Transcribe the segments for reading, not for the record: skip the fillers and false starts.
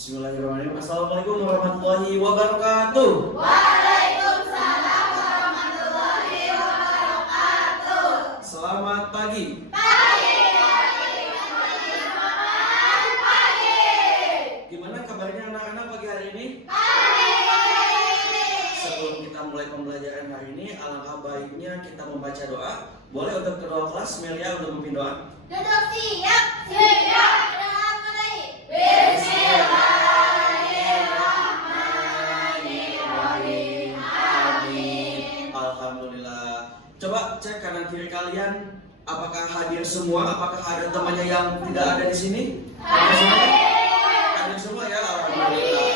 Bismillahirrahmanirrahim. Assalamualaikum warahmatullahi wabarakatuh. Waalaikumsalam warahmatullahi wabarakatuh. Selamat pagi. Pagi. Gimana kabarnya anak-anak pagi hari ini? Sebelum kita mulai pembelajaran hari ini, alangkah baiknya kita membaca doa. Boleh untuk kedua kelas, Melia untuk memimpin doa. Duduk siap. Siap. Doa mulai. Bismillahirrahmanirrahim. Amin. Alhamdulillah. Coba cek kanan kiri kalian, apakah hadir semua? Apakah ada temannya yang tidak ada di sini? Hadir semua? Hadir semua ya, alhamdulillah.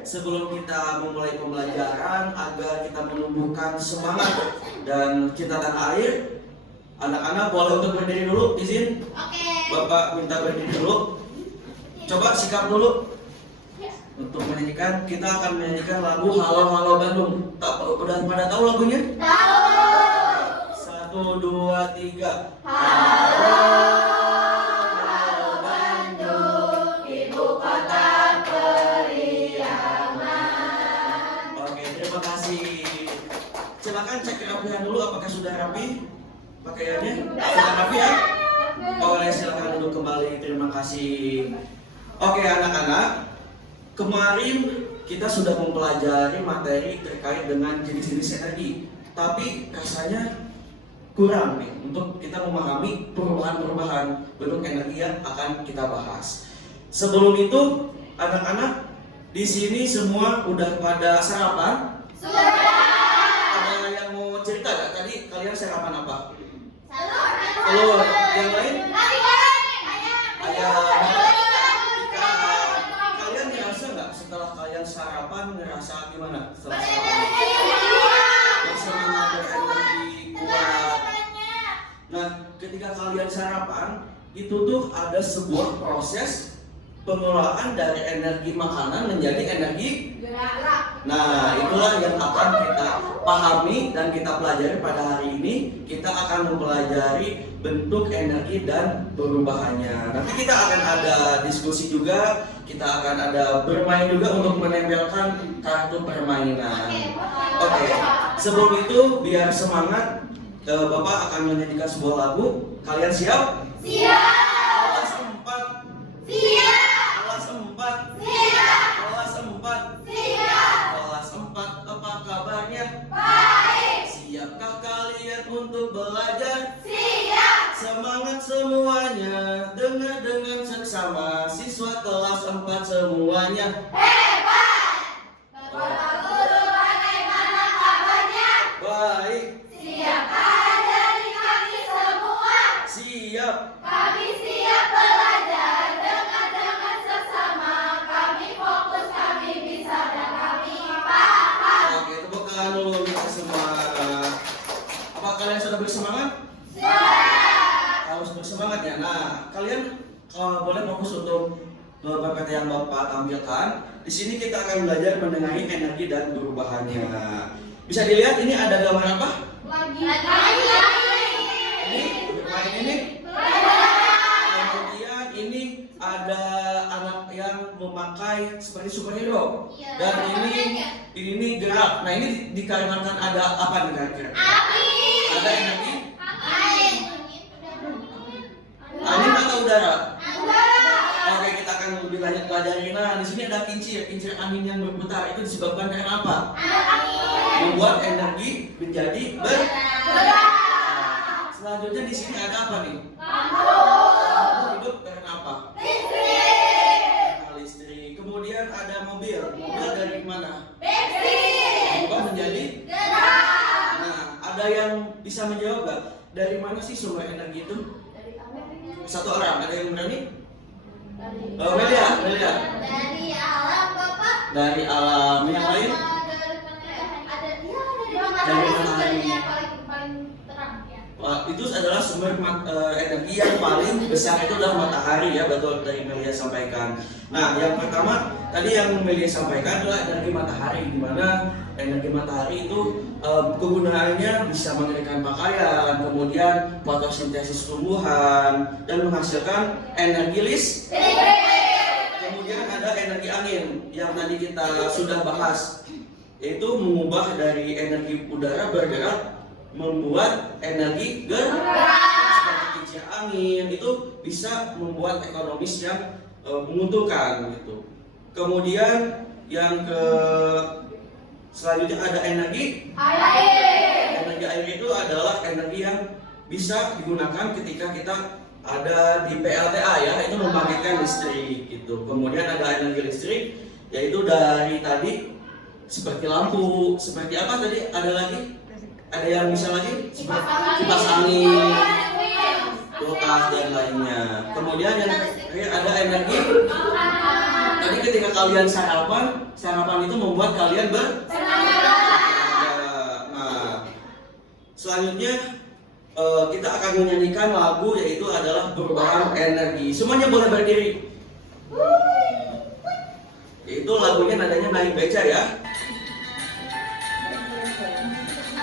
Sebelum kita memulai pembelajaran, agar kita menumbuhkan semangat dan cinta tanah air, anak-anak boleh untuk berdiri dulu, izin. Oke. Bapak minta berdiri dulu. Coba sikap dulu. Untuk menyanyikan, kita akan menyanyikan lagu Halo Halo Bandung. Udah pada tahu lagunya? Tahu. 1, 2, 3. Halo Bandung, ibu kota periaman. Oke, terima kasih. Silakan cek kerapihan dulu, apakah sudah rapi pakaiannya? Sudah rapi ya? Boleh, silakan duduk kembali. Terima kasih. Oke anak-anak, kemarin kita sudah mempelajari materi terkait dengan jenis-jenis energi, tapi rasanya kurang nih untuk kita memahami perubahan-perubahan bentuk energi yang akan kita bahas. Sebelum itu, anak-anak di sini semua udah pada sarapan? Sudah. Ada yang mau cerita nggak? Tadi kalian sarapan apa? Telur. Yang lain? Nasi goreng. Ayam. Kalian ngerasa nggak setelah kalian sarapan, ngerasa gimana setelah sarapan? Bersemangat, berenergi, kuat. Nah, ketika kalian sarapan, itu tuh ada sebuah proses pengelolaan dari energi makanan menjadi energi. Nah, itulah yang akan kita pahami dan kita pelajari pada hari ini. Kita akan mempelajari bentuk energi dan perubahannya. Nanti kita akan ada diskusi juga, kita akan ada bermain juga untuk menempelkan kartu permainan. Oke, sebelum itu biar semangat, Bapak akan menyanyikan sebuah lagu. Kalian siap? Siap. Kelas 4. Siap. Kelas 4. Siap. Kelas 4. Siap. Kelas 4, apa kabarnya? Baik. Siapkah kalian untuk belajar? Siap. Semangat semuanya, dengar dengan seksama. Siswa kelas 4 semuanya. Hebat. Bapak guru bagaimana kabarnya? Baik, Siapkah dari kami semua? siap. Kami siap belajar dengan sesama. Kami fokus, kami bisa dan kami paham. Oke, tepuk tangan dulu kita semua. Apa kalian sudah bersemangat? Siap. Harus bersemangat ya. Nah, kalian boleh fokus untuk PPT yang Bapak tampilkan. Di sini kita akan belajar mengenai energi dan perubahannya. Bisa dilihat ini ada gambar apa? Lagi. Ini bermain ini. Kemudian ini ada anak yang memakai seperti superhero. Dan ini gerak. Nah, ini dikarenakan ada apa nih kira-kira? Api. Ada energi Air. angin atau udara? Udara. Oke, kita akan lebih lanjut pelajari. Nah, di sini ada kincir angin yang berputar. Itu disebabkan karena apa? Membuat energi menjadi Berat. Selanjutnya di sini ada apa nih? Lampu. Lampu hidup karena apa? Listrik. Karena listrik. Kemudian ada mobil. Mobil dari mana? Bensin. Berubah menjadi. Gerak. Nah, ada yang bisa menjawab nggak? Dari mana sih sumber energi itu? Satu orang. Ada yang berani? Melia. Dari alam, Bapak. Dari alam. Yang lain? Dari sumbernya paling terang ya. Itu adalah sumber energi yang paling besar, itu adalah matahari ya, betul dari Melia sampaikan. Nah, yang pertama tadi yang Melia sampaikan adalah energi matahari, di mana energi matahari itu kegunaannya bisa mengeringkan pakaian, kemudian fotosintesis tumbuhan dan menghasilkan energi listrik. Kemudian ada ada energi angin yang tadi kita sudah bahas, yaitu mengubah dari energi udara bergerak membuat energi gerak. Seperti kincir angin itu bisa membuat ekonomis yang menguntungkan gitu. Kemudian yang selanjutnya ada energi air. Energi air itu adalah energi yang bisa digunakan ketika kita ada di PLTA ya, itu membangkitkan listrik gitu. Kemudian ada energi listrik yaitu dari tadi seperti lampu, seperti apa tadi? Ada lagi? Ada yang bisa lagi? Kipas angin, kulkas dan lainnya. Kemudian yang terakhir ada energi. Tadi ketika kalian sarapan itu membuat kalian Nah, selanjutnya kita akan menyanyikan lagu yaitu adalah Perubahan Energi. Semuanya boleh berdiri. Itu lagunya nadanya naik beca ya.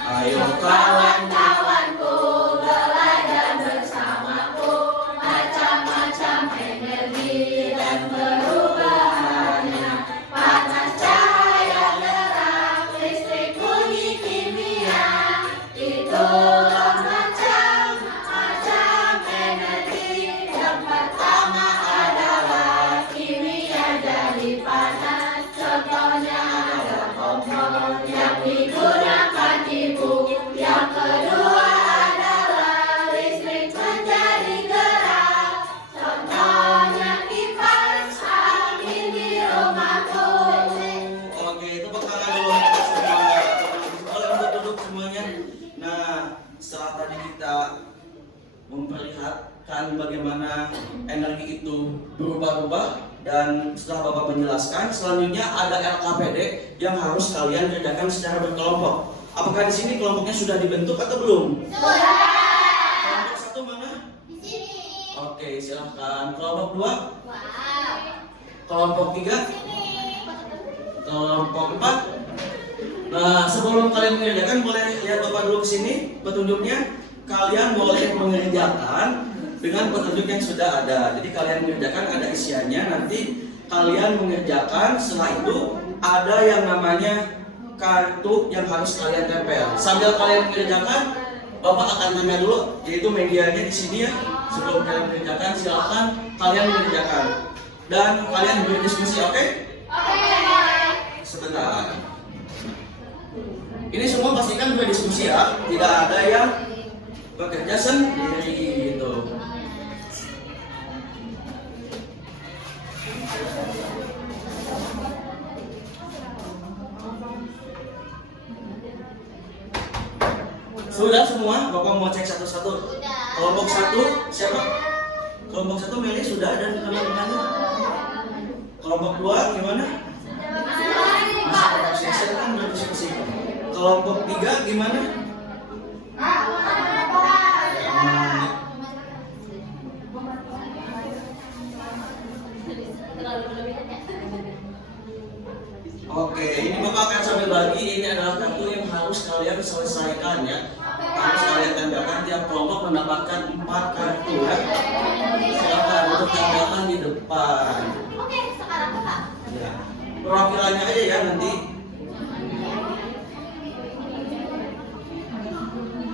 Ayo kawan-kawanku, belajar bersamaku, macam-macam energi dan perubahannya. Panas, cahaya, gerak, listrik, bunyi kimia, itulah macam-macam energi. Yang pertama adalah kimia jadi panas. Contohnya ada kompor yang digunakan ibu. Yang kedua adalah listrik menjadi gerak. Contohnya kipas angin di rumahku. Oke, itu pertama dulu semua. Boleh untuk duduk semuanya. Nah, setelah tadi kita memperlihatkan bagaimana energi itu berubah-ubah dan setelah Bapak menjelaskan, selanjutnya ada LKPD yang harus kalian kerjakan secara berkelompok. Apakah di sini kelompoknya sudah dibentuk atau belum? Sudah. Kelompok satu mana? Di sini. Oke, silahkan. Kelompok dua? Wow. Kelompok tiga? Di sini. Kelompok empat? Nah, sebelum kalian mengerjakan, boleh lihat Bapak dulu ke sini petunjuknya. Kalian boleh mengerjakan dengan petunjuk yang sudah ada. Jadi kalian mengerjakan ada isiannya. Nanti kalian mengerjakan. Setelah itu ada yang namanya kartu yang harus kalian tempel. Sambil kalian mengerjakan, Bapak akan tanya dulu, yaitu medianya di sini ya. Sebelum kalian mengerjakan, silakan kalian mengerjakan dan kalian berdiskusi, oke? Sebentar. Ini semua pastikan berdiskusi ya. Tidak ada yang bekerja sendiri gitu. Sudah semua? Bapak mau cek satu-satu. Kelompok satu siapa? Kelompok satu Meli sudah dan teman-temannya. Kelompok dua gimana? Masih proses kan berdiskusi. Kelompok tiga gimana? Oke, ini Bapak akan sambil bagi. Ini adalah kartu yang harus kalian selesaikan ya. Harus kalian tempelkan. Tiap kelompok mendapatkan 4 kartu ya. Silakan untuk tempelkan di depan. Oke, sekarang Bapak. Ya. Perwakilannya aja ya nanti.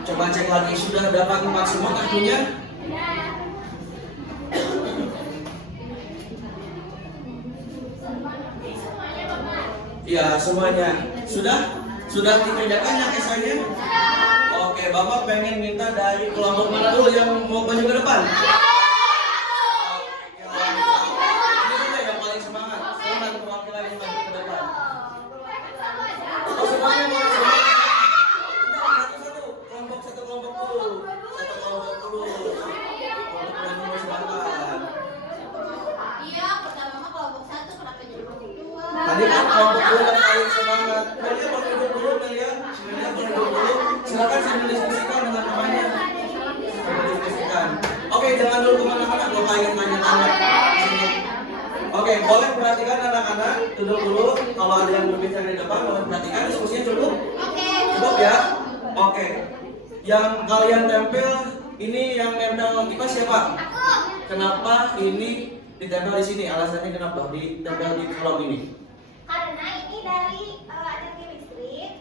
Coba cek lagi, sudah dapat 4 semua kartunya? Iya, semuanya. Sudah? Sudah dikerjakan yang esainya? Oke, Bapak pengen minta dari kelompok mana dulu yang mau maju ke depan? Ini yang paling semangat. Silakan perwakilan yang maju ke depan. Oh, semuanya mau semua. Satu-satu. Satu kelompok dulu. Satu kelompok dulu. Kelompok dulu silakan. Iya, pertama kelompok 1, kenapa jadi kelompok 2? Tadi kan kelompok dulu yang paling semangat. Melia boleh duduk dulu, Melia. Melia boleh duduk dulu. Silakan sambil diskusikan dengan temannya. Sambil diskusikan. Oke, jangan dulu kemana-mana. Bapak ingin tanya-tanya. Oke, boleh perhatikan anak-anak. Duduk dulu. Kalau ada yang berbicara di depan, boleh perhatikan. Diskusinya cukup? Oke. Cukup ya? Oke. Yang kalian tempel, ini yang nempel kipas siapa? Aku. Kenapa ini ditempel di sini? Alasannya kenapa ditempel di kolom ini? Karena ini dari energi listrik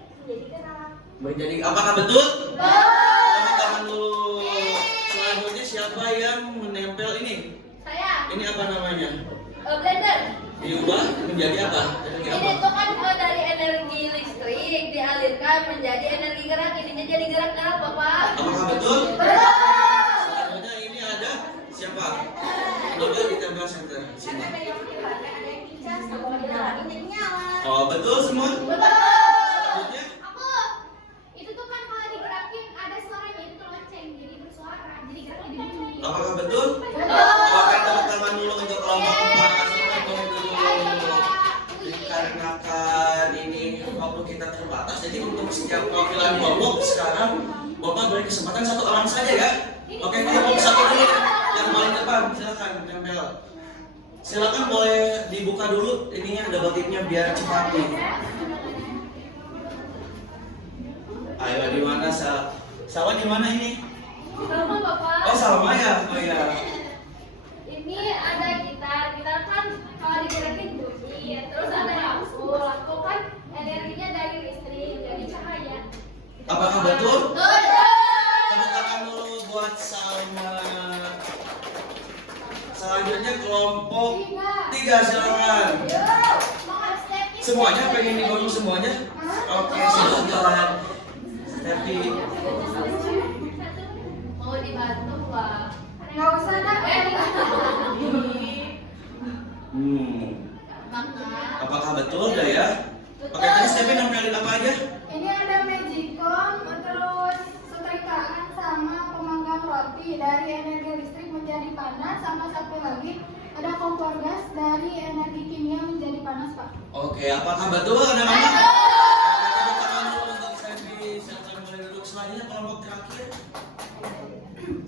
Jadi apakah betul? Tepuk tangan dulu. Selanjutnya siapa yang menempel ini? Saya. Ini apa namanya? Blender. Diubah menjadi apa? Energi apa? Ini tuh kan dari energi listrik dialirkan menjadi energi gerak. Ininya jadi gerak-gerak, Bapak. Apakah betul? Selanjutnya ini ada siapa? Kenapa ditempel center? Sini. ada yang dibakar, ada yang dicas, kalau dinyalain jadi nyala. Oh betul semua? Betul. Selanjutnya Aku. Itu tuh kan kalau digerakin ada suaranya itu lonceng jadi bersuara. Jadi gerak jadi bunyi. apakah betul? Betul. Oke, tepuk tangan dulu untuk kelompok 4. Tepuk dulu. Dikarenakan ini waktu kita terbatas, jadi untuk setiap perwakilan kelompok sekarang Bapak beri kesempatan 1 orang saja ya. Oke, kelompok 1 dulu yang paling depan, silakan tempel. Silakan boleh dibuka dulu ininya double tipnya biar cepat nih. Ayo di mana Salwa di mana ini? Sama Bapak. Oh Salma ya, oh ya. Ini ada kita kan kalau digerakin bunyi, terus ada lampu kan energinya dari listrik jadi cahaya. Apakah betul? Betul. Tepuk tangan dulu buat Salma. Selanjutnya kelompok 3 silakan. Semuanya pengen digoreng semuanya? Oke silakan. Tapi Mau dibantu Pak? Nggak usah dah. apakah betul dah ya? Oke tadi Steven nempelin apa aja? Ini ada magicom, terus setrikaan sama pemanggang roti dari energi listrik menjadi panas, sama satu lagi ada kompor gas dari energi kimia menjadi panas, Pak. Oke, apakah betul anak-anak? Tepuk tangan dulu untuk Steven. Silakan boleh duduk. Selanjutnya kelompok terakhir.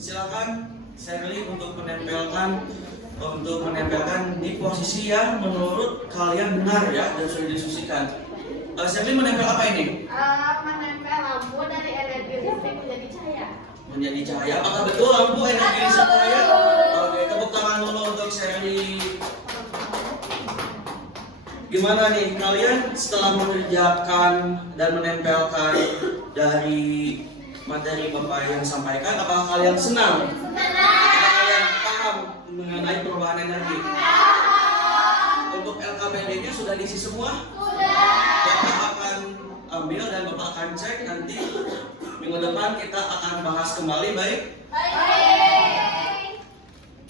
Silakan Steven untuk menempelkan di posisi yang menurut kalian benar ya dan sudah didiskusikan. Steven menempel apa ini? Menempel lampu dari energi listrik menjadi cahaya. Menjadi cahaya. Apakah betul lampu energi listrik cahaya? Oke, tepuk tangan dulu untuk Sherry. Gimana nih kalian setelah mengerjakan dan menempelkan dari materi Bapak yang sampaikan, apakah kalian senang? Apakah kalian paham mengenai perubahan energi? Untuk LKPD-nya sudah diisi semua? Bapak akan ambil dan Bapak akan cek nanti minggu depan kita akan bahas kembali baik?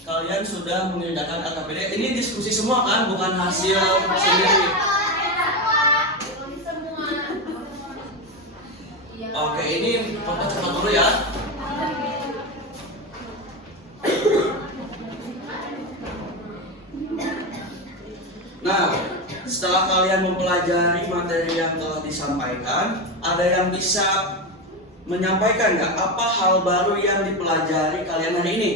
Kalian sudah mengerjakan LKPD. Ini diskusi semua kan, bukan hasil sendiri. Oke, ini Bapak cepat dulu ya. Nah, setelah kalian mempelajari materi yang telah disampaikan, ada yang bisa menyampaikan nggak apa hal baru yang dipelajari kalian hari ini?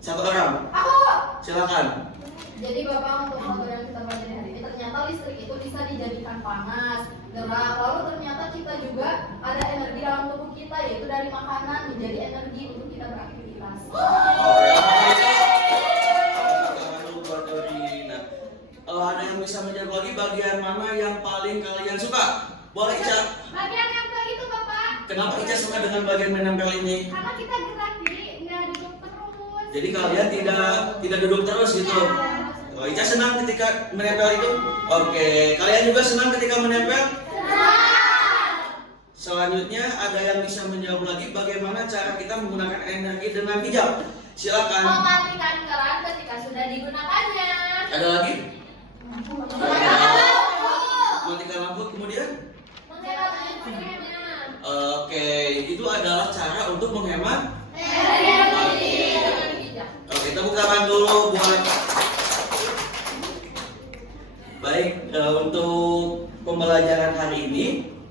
1 orang. Aku. Silakan. Jadi Bapak untuk hal yang kita pelajari hari ini ternyata listrik itu bisa dijadikan panas, gerak. Lalu ternyata kita juga ada energi dalam tubuh kita yaitu dari makanan menjadi energi untuk kita beraktivitas. Ada yang bisa menjawab lagi bagian mana yang paling kalian suka? Boleh Ica? Bagian nempel itu Bapak, Kenapa Ica suka dengan bagian menempel ini? karena kita gerak jadi nggak duduk terus. Jadi kalian tidak duduk terus gitu. Oh, Ica senang ketika menempel itu? Oke, kalian juga senang ketika menempel? Selanjutnya ada yang bisa menjawab lagi bagaimana cara kita menggunakan energi dengan bijak? Silakan. Mematikan keran ketika sudah digunakannya. Ada lagi? Matikan lampu kemudian? Menghemat listriknya. Oke, itu adalah cara untuk menghemat. Energi dengan bijak. Oke, tepuk tangan dulu buat. Baik, untuk pembelajaran hari ini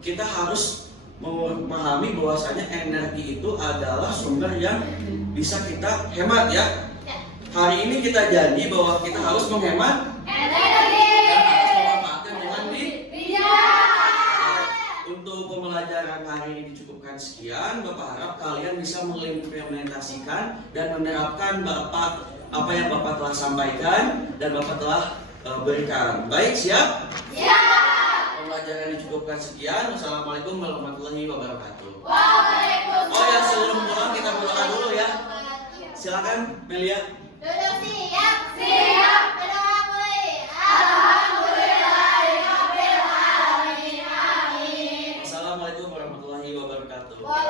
kita harus memahami bahwasanya energi itu adalah sumber yang bisa kita hemat ya. Hari ini kita janji bahwa kita harus menghemat Energi. dan harus memanfaatkan dengan Bijak. Untuk pembelajaran hari ini dicukupkan sekian. Bapak harap kalian bisa mengimplementasikan dan menerapkan Bapak apa yang Bapak telah sampaikan dan Bapak telah berikan. Baik, siap? Siap. Pembelajaran dicukupkan sekian. Wassalamualaikum warahmatullahi wabarakatuh. Waalaikumsalam. Oh ya, sebelum pulang kita berdoa dulu ya. Silakan, Melia. Duduk siap. Siap. Berdoa mulai. Alhamdulillahirabbil alamin. Amin. Assalamualaikum warahmatullahi wabarakatuh. Waalaikumsalam.